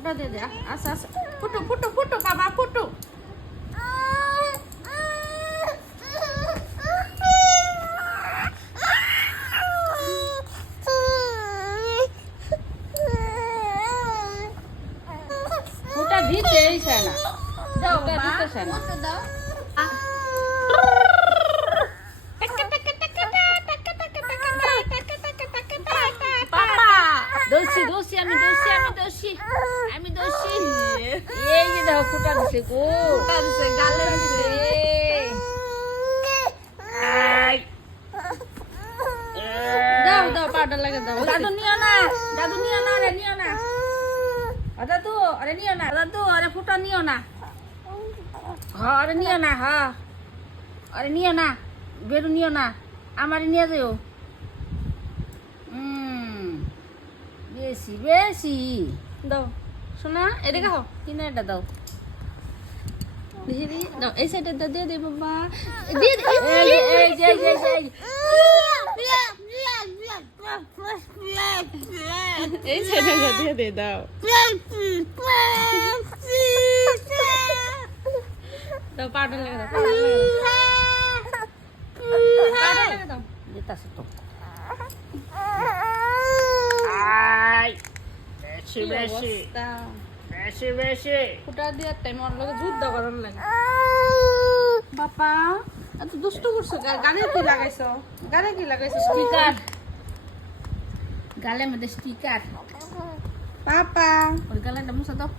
ফুটা দিয়ে দে আচ্ছা আচ্ছা ফুটো ফুটো ফুটো বাবা ফুটো ফুটা দিতে এইছে না দাও বাবা দিতেছে না দাও দোষী দোষী আমি দোষী আমি দোষী আমি দোষী এই যে দেখো ফুটা দিছে গো ফুটা দিছে গালে দিছে দাও দাও পাউডার লাগা দাও দাদু নিও না রে নিও না দাদু আরে নিও না দাদু আরে ফুটা নিও না হ্যাঁ আরে নিও না হ্যাঁ আরে নিও না বেরু নিও না আমারে নিয়ে যাও বেশি বেশি দাও শোনা এদিকে খাও কিনা এটা দাও দেখি দাও এই সাইডে দিয়ে দে বাবা দিয়ে দে এই সাইডে দিয়ে দে দাও দাও পাউডার লাগা দাও পাউডার লাগা দাও দিতাছ তো বেশি বেশি বেশি বেশি ফুটা দিয়ে টাইম ওর লগে যুদ্ধ করার লাগে বাবা এত দুষ্ট করছো গানে কি লাগাইছো গানে কি লাগাইছো স্টিকার গালের মধ্যে স্টিকার পাপা ওই গালেটা মুছে দাও